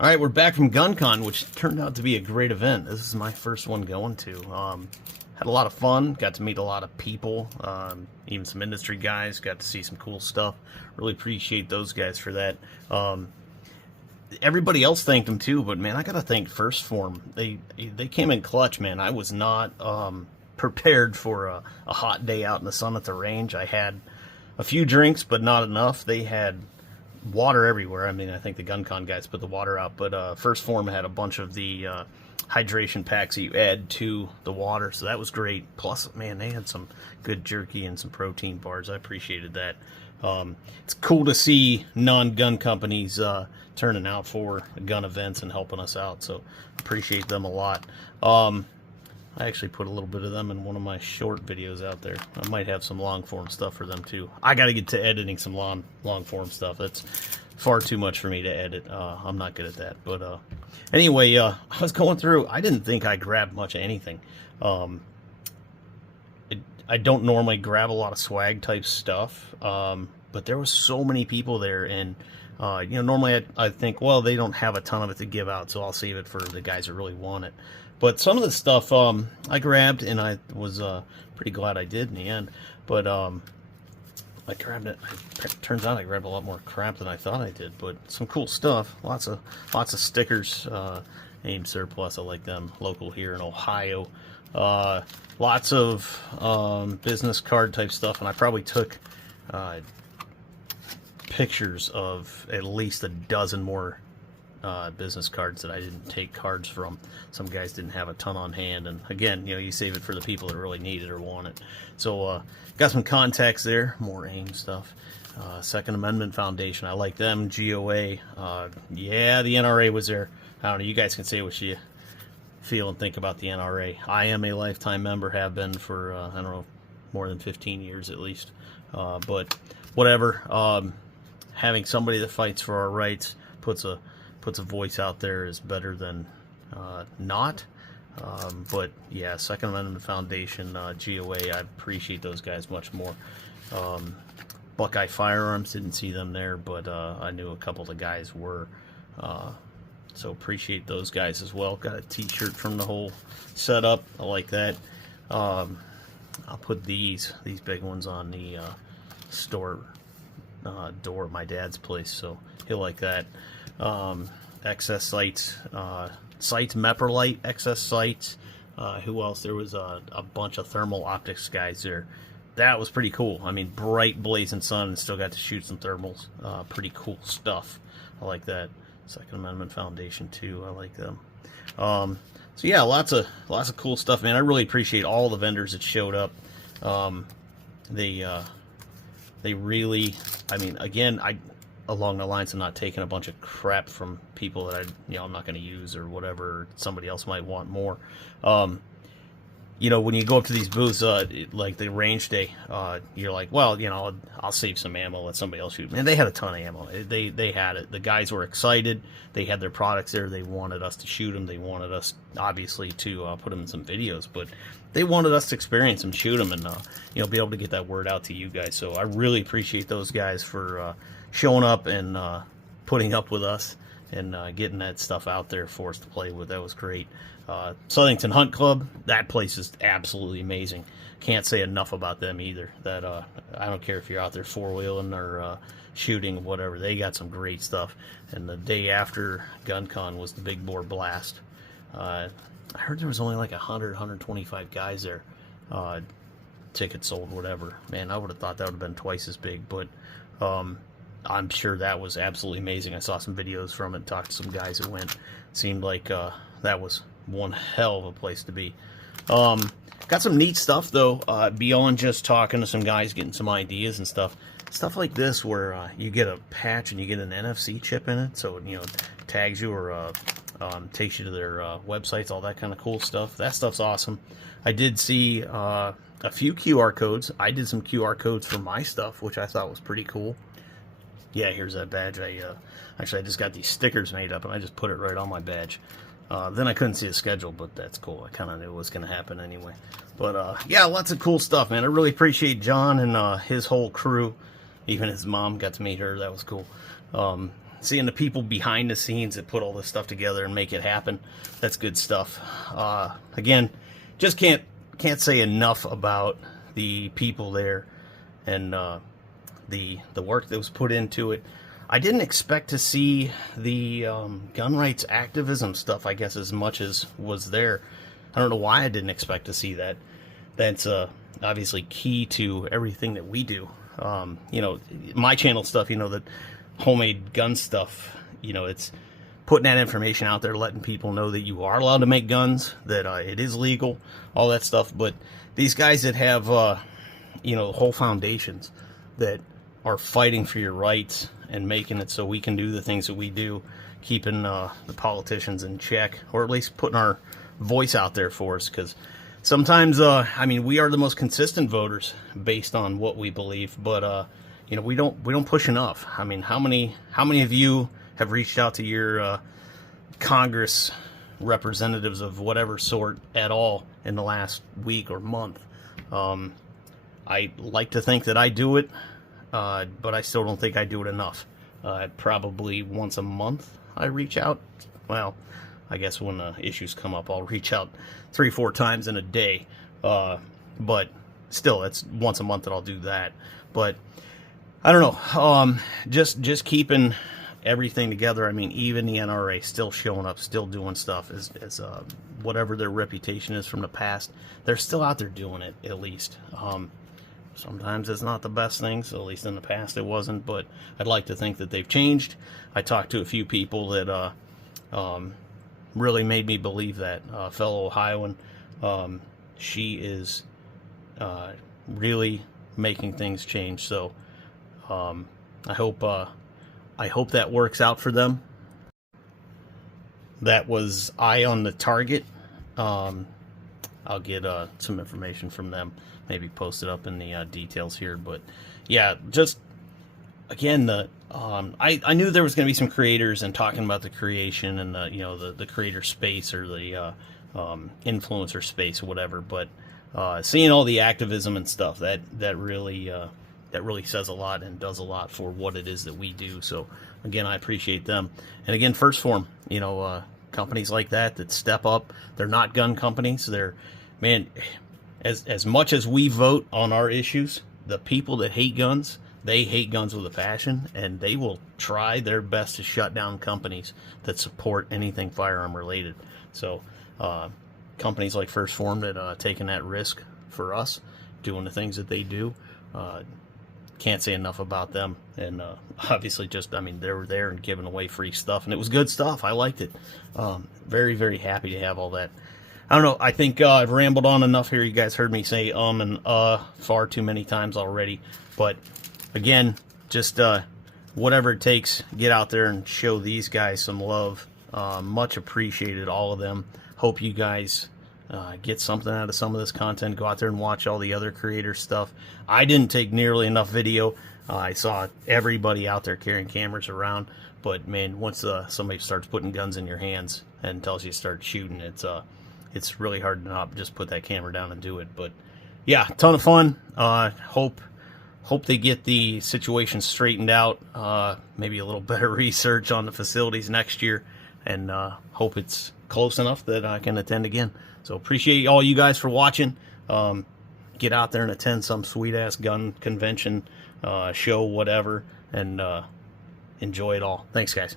All right, we're back from Guncon, which turned out to be a great event. This is my first one going to. Had a lot of fun. Got to meet a lot of people, even some industry guys. Got to see some cool stuff. Really appreciate those guys for that. Everybody else thanked them too, but man, I gotta thank First Form. They came in clutch, man. I was not prepared for a hot day out in the sun at the range. I had a few drinks, but not enough. They had water everywhere. I mean, I think the Guncon guys put the water out, but First Form had a bunch of the hydration packs that you add to the water, so that was great. Plus, man, they had some good jerky and some protein bars. I appreciated that. It's cool to see non-gun companies turning out for gun events and helping us out, so appreciate them a lot. I actually put a little bit of them in one of my short videos out there. I might have some long form stuff for them too. I got to get to editing some long form stuff. That's far too much for me to edit. I'm not good at that. But anyway, I was going through. I didn't think I grabbed much of anything. I don't normally grab a lot of swag type stuff, but there was so many people there, and you know, normally I think, well, they don't have a ton of it to give out, so I'll save it for the guys that really want it. But some of the stuff I grabbed, and I was pretty glad I did in the end. But I grabbed it. It turns out I grabbed a lot more crap than I thought I did. But some cool stuff. Lots of stickers. AIM Surplus. I like them. Local here in Ohio. Lots of business card type stuff, and I probably took pictures of at least a dozen more business cards that I didn't take cards from. Some guys didn't have a ton on hand, and again, you know, you save it for the people that really need it or want it. So got some contacts there, more AIM stuff. Second Amendment Foundation, I like them. GOA, yeah, the NRA was there. I don't know, you guys can say what you feel and think about the NRA. I am a lifetime member, have been for I don't know, more than 15 years at least. But whatever, having somebody that fights for our rights, puts a voice out there is better than not. But yeah, Second Amendment Foundation, GOA, I appreciate those guys much more. Buckeye Firearms, didn't see them there, but I knew a couple of the guys were. So appreciate those guys as well. Got a t-shirt from the whole setup. I like that. I'll put these big ones on the store door at my dad's place, so he'll like that. Excess sights, Meprolite, excess sights. Who else? There was a bunch of thermal optics guys there. That was pretty cool. I mean, bright blazing sun, and still got to shoot some thermals. Pretty cool stuff. I like that. Second Amendment Foundation too. I like them. So yeah, lots of cool stuff, man. I really appreciate all the vendors that showed up. They really, I mean, again, along the lines of not taking a bunch of crap from people that I'm not going to use or whatever, or somebody else might want more. You know, when you go up to these booths, like the range day, you're like, well, you know, I'll save some ammo, let somebody else shoot. Man, they had a ton of ammo. They had it. The guys were excited. They had their products there. They wanted us to shoot them. They wanted us, obviously, to put them in some videos, but they wanted us to experience them, shoot them, and you know, be able to get that word out to you guys. So I really appreciate those guys for showing up and putting up with us and getting that stuff out there for us to play with. That was great. Southington Hunt Club, that place is absolutely amazing. Can't say enough about them either. That I don't care if you're out there four-wheeling or shooting, whatever. They got some great stuff. And the day after Guncon was the Big Bore Blast. I heard there was only like 125 guys there. Tickets sold, whatever. Man, I would have thought that would have been twice as big, but I'm sure that was absolutely amazing. I saw some videos from it, talked to some guys that went. Seemed like that was one hell of a place to be. Got some neat stuff, though, beyond just talking to some guys, getting some ideas and stuff. Stuff like this where you get a patch and you get an NFC chip in it, so you know, tags you or takes you to their websites, all that kind of cool stuff. That stuff's awesome. I did see a few QR codes. I did some QR codes for my stuff, which I thought was pretty cool. Yeah, here's that badge. Actually, I just got these stickers made up, and I just put it right on my badge. Then I couldn't see a schedule, but that's cool. I kind of knew it was going to happen anyway. But, yeah, lots of cool stuff, man. I really appreciate John and his whole crew. Even his mom, got to meet her. That was cool. seeing the people behind the scenes that put all this stuff together and make it happen. That's good stuff. Again, just can't say enough about the people there and the work that was put into it. I didn't expect to see the gun rights activism stuff, I guess, as much as was there. I don't know why I didn't expect to see that. That's obviously key to everything that we do. You know, my channel stuff, you know, the homemade gun stuff, you know, it's putting that information out there, letting people know that you are allowed to make guns, that it is legal, all that stuff. But these guys that have, you know, whole foundations that are fighting for your rights and making it so we can do the things that we do, keeping the politicians in check, or at least putting our voice out there for us, because sometimes, I mean, we are the most consistent voters based on what we believe, but you know, we don't push enough. I mean, how many of you have reached out to your Congress representatives of whatever sort at all in the last week or month? I like to think that I do it, but I still don't think I do it enough. Probably once a month I reach out. Well, I guess when issues come up, I'll reach out 3-4 times in a day. But still, it's once a month that I'll do that. But I don't know. Just keeping everything together. I mean, even the NRA still showing up, still doing stuff as whatever their reputation is from the past. They're still out there doing it, at least. Sometimes it's not the best things, at least in the past it wasn't, but I'd like to think that they've changed. I talked to a few people that really made me believe that. Fellow Ohioan, she is really making things change. So I hope that works out for them. That was Eye on the Target. I'll get some information from them, maybe post it up in the details here. But yeah, just again, I knew there was going to be some creators and talking about the creation and the creator space or the influencer space or whatever. But seeing all the activism and stuff, that really says a lot and does a lot for what it is that we do. So again, I appreciate them. And again, First Form, companies like that step up. They're not gun companies. They're, man, as much as we vote on our issues, the people that hate guns, they hate guns with a passion, and they will try their best to shut down companies that support anything firearm related. So companies like First Form that taking that risk for us, doing the things that they do, can't say enough about them. And obviously just, I mean, they were there and giving away free stuff, and it was good stuff. I liked it. Very, very happy to have all that. I don't know, I think I've rambled on enough here. You guys heard me say and far too many times already. But again, just whatever it takes, get out there and show these guys some love. Much appreciated, all of them. Hope you guys get something out of some of this content. Go out there and watch all the other creator stuff. I didn't take nearly enough video. I saw everybody out there carrying cameras around, but man, once somebody starts putting guns in your hands and tells you to start shooting, it's really hard to not just put that camera down and do it. But yeah, ton of fun. Hope they get the situation straightened out. Maybe a little better research on the facilities next year, and hope it's close enough that I can attend again. So appreciate all you guys for watching. Get out there and attend some sweet-ass gun convention, show, whatever, and enjoy it all. Thanks, guys.